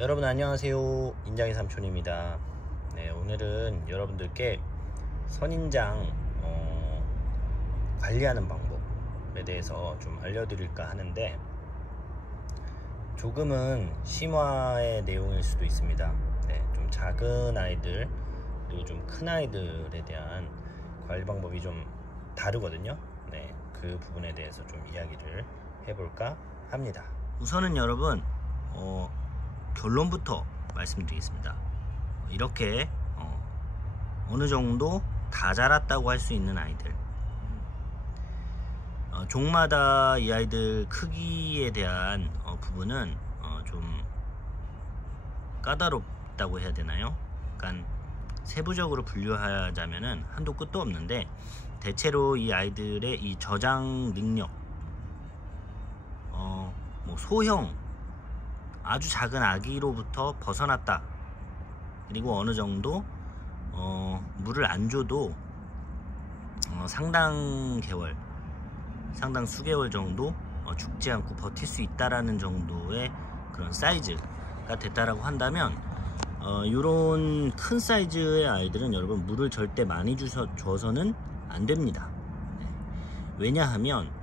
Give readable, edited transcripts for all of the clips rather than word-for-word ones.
여러분 안녕하세요. 인장의 삼촌입니다. 네, 오늘은 여러분들께 선인장 관리하는 방법에 대해서 좀 알려드릴까 하는데, 조금은 심화의 내용일 수도 있습니다. 네, 좀 작은 아이들 그리고 좀 큰 아이들에 대한 관리 방법이 좀 다르거든요. 네, 그 부분에 대해서 좀 이야기를 해볼까 합니다. 우선은 여러분 결론부터 말씀드리겠습니다. 이렇게 어느 정도 다 자랐다고 할 수 있는 아이들, 종마다 이 아이들 크기에 대한 부분은 좀 까다롭다고 해야 되나요? 그러니까 세부적으로 분류하자면은 한도 끝도 없는데, 대체로 이 아이들의 이 저장 능력, 뭐 소형 아주 작은 아기로부터 벗어났다, 그리고 어느 정도 물을 안 줘도 상당 개월, 상당 수개월 정도 죽지 않고 버틸 수 있다라는 정도의 그런 사이즈가 됐다라고 한다면, 이런 큰 사이즈의 아이들은 여러분 물을 절대 많이 줘서는 안 됩니다. 네. 왜냐하면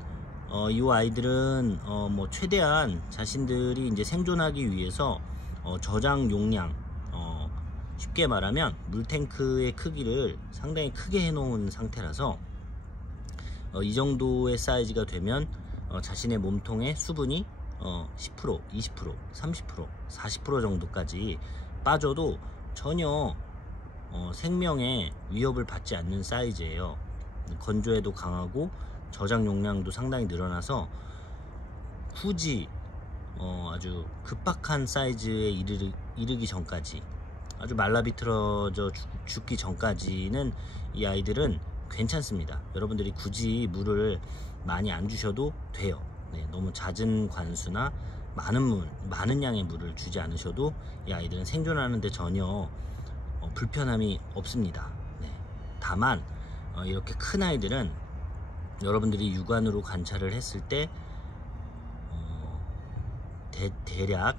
이 아이들은 뭐 최대한 자신들이 이제 생존하기 위해서 저장 용량, 쉽게 말하면 물탱크의 크기를 상당히 크게 해놓은 상태라서 이 정도의 사이즈가 되면 자신의 몸통에 수분이 10%, 20%, 30%, 40% 정도까지 빠져도 전혀 생명에 위협을 받지 않는 사이즈예요. 건조에도 강하고 저장 용량도 상당히 늘어나서 굳이 아주 급박한 사이즈에 이르기 전까지, 아주 말라비틀어져 죽기 전까지는 이 아이들은 괜찮습니다. 여러분들이 굳이 물을 많이 안 주셔도 돼요. 네, 너무 잦은 관수나 많은 양의 물을 주지 않으셔도 이 아이들은 생존하는데 전혀 불편함이 없습니다. 네. 다만 이렇게 큰 아이들은 여러분들이 육안으로 관찰을 했을 때 대략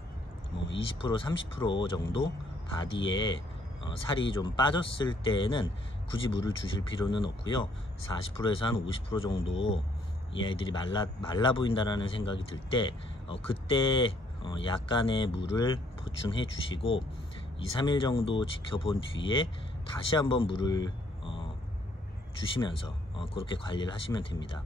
20% 30% 정도 바디에 살이 좀 빠졌을 때에는 굳이 물을 주실 필요는 없고요. 40%에서 한 50% 정도 이 아이들이 말라 보인다라는 생각이 들 때 그때 약간의 물을 보충해 주시고 2-3일 정도 지켜본 뒤에 다시 한번 물을 주시면서 그렇게 관리를 하시면 됩니다.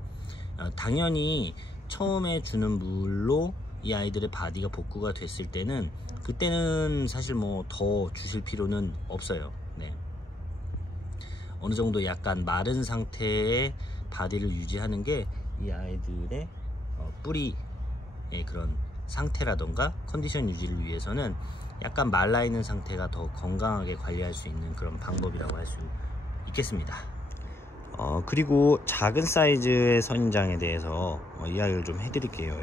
당연히 처음에 주는 물로 이 아이들의 바디가 복구가 됐을 때는, 그때는 사실 뭐 더 주실 필요는 없어요. 네. 어느 정도 약간 마른 상태의 바디를 유지하는 게 이 아이들의 뿌리의 그런 상태라던가 컨디션 유지를 위해서는 약간 말라있는 상태가 더 건강하게 관리할 수 있는 그런 방법이라고 할 수 있겠습니다. 그리고 작은 사이즈의 선인장에 대해서 이야기를 좀 해드릴게요.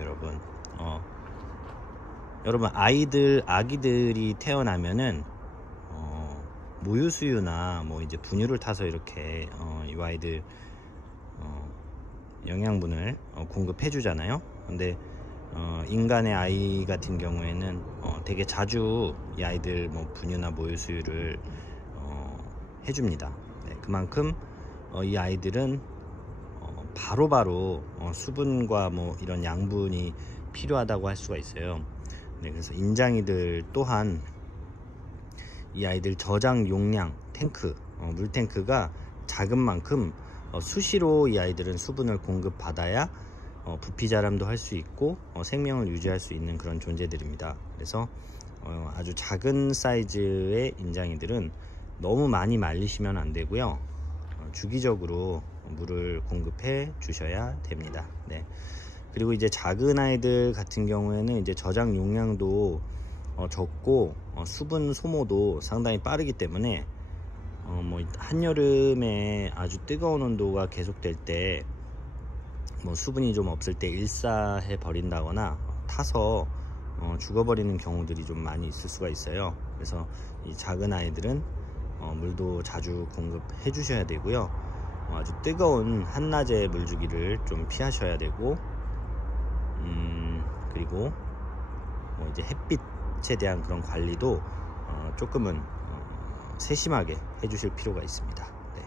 여러분 아기들이 태어나면은 모유수유나 뭐 이제 분유를 타서 이렇게 이 아이들 영양분을 공급해 주잖아요. 근데 인간의 아이 같은 경우에는 되게 자주 이 아이들 뭐 분유나 모유수유를 해줍니다. 네, 그만큼 이 아이들은 바로바로 수분과 뭐 이런 양분이 필요하다고 할 수가 있어요. 네, 그래서 인장이들 또한 이 아이들 저장 용량 탱크, 물탱크가 작은 만큼 수시로 이 아이들은 수분을 공급받아야 부피 자람도 할 수 있고 생명을 유지할 수 있는 그런 존재들입니다. 그래서 아주 작은 사이즈의 인장이들은 너무 많이 말리시면 안 되고요. 주기적으로 물을 공급해 주셔야 됩니다. 네. 그리고 이제 작은 아이들 같은 경우에는 이제 저장 용량도 적고 수분 소모도 상당히 빠르기 때문에 뭐 한여름에 아주 뜨거운 온도가 계속될 때 뭐 수분이 좀 없을 때 일사해 버린다거나 타서 죽어버리는 경우들이 좀 많이 있을 수가 있어요. 그래서 이 작은 아이들은 물도 자주 공급해 주셔야 되고요. 아주 뜨거운 한낮에 물 주기를 좀 피하셔야 되고, 그리고 뭐 이제 햇빛 빛에 대한 그런 관리도 조금은 세심하게 해주실 필요가 있습니다. 네.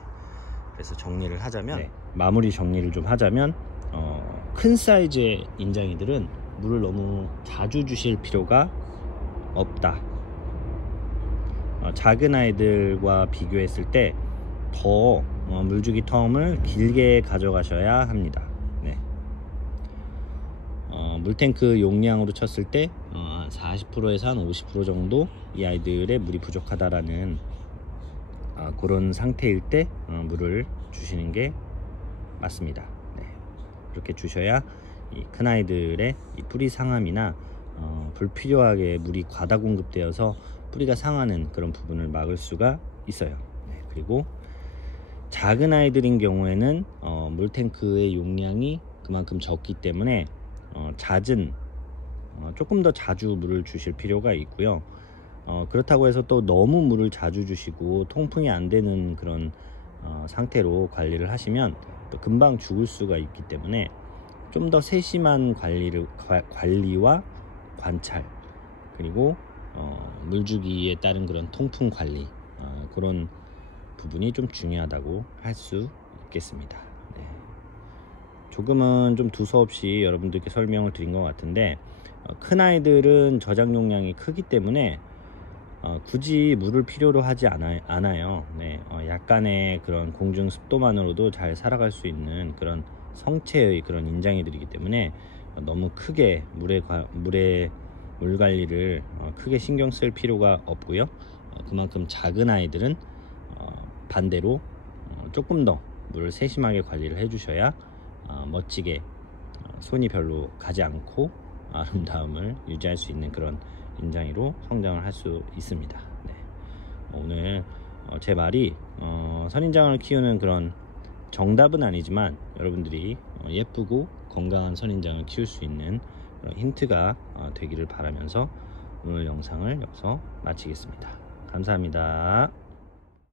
그래서 정리를 하자면, 마무리 정리를 좀 하자면, 큰 사이즈의 인장이들은 물을 너무 자주 주실 필요가 없다. 작은 아이들과 비교했을 때 더 물주기 텀을 길게 가져가셔야 합니다. 네. 물탱크 용량으로 쳤을 때 40%에서 한 50% 정도 이 아이들의 물이 부족하다라는 그런 상태일 때 물을 주시는 게 맞습니다. 네. 이렇게 주셔야 이 큰 아이들의 이 뿌리 상함이나 불필요하게 물이 과다 공급되어서 뿌리가 상하는 그런 부분을 막을 수가 있어요. 네. 그리고 작은 아이들인 경우에는 물탱크의 용량이 그만큼 적기 때문에 잦은 조금 더 자주 물을 주실 필요가 있고요. 그렇다고 해서 또 너무 물을 자주 주시고 통풍이 안 되는 그런 상태로 관리를 하시면 또 금방 죽을 수가 있기 때문에 좀 더 세심한 관리와 관찰, 그리고 물주기에 따른 그런 통풍 관리, 그런 부분이 좀 중요하다고 할 수 있겠습니다. 네. 조금은 좀 두서없이 여러분들께 설명을 드린 것 같은데, 큰 아이들은 저장 용량이 크기 때문에 굳이 물을 필요로 하지 않아요. 네. 약간의 그런 공중 습도만으로도 잘 살아갈 수 있는 그런 성체의 그런 인장이들이기 때문에 너무 크게 물 관리를 크게 신경 쓸 필요가 없고요. 그만큼 작은 아이들은 반대로 조금 더 물을 세심하게 관리를 해주셔야 멋지게 손이 별로 가지 않고 아름다움을 유지할 수 있는 그런 인장이로 성장을 할 수 있습니다. 네. 오늘 제 말이 선인장을 키우는 그런 정답은 아니지만 여러분들이 예쁘고 건강한 선인장을 키울 수 있는 그런 힌트가 되기를 바라면서 오늘 영상을 여기서 마치겠습니다. 감사합니다.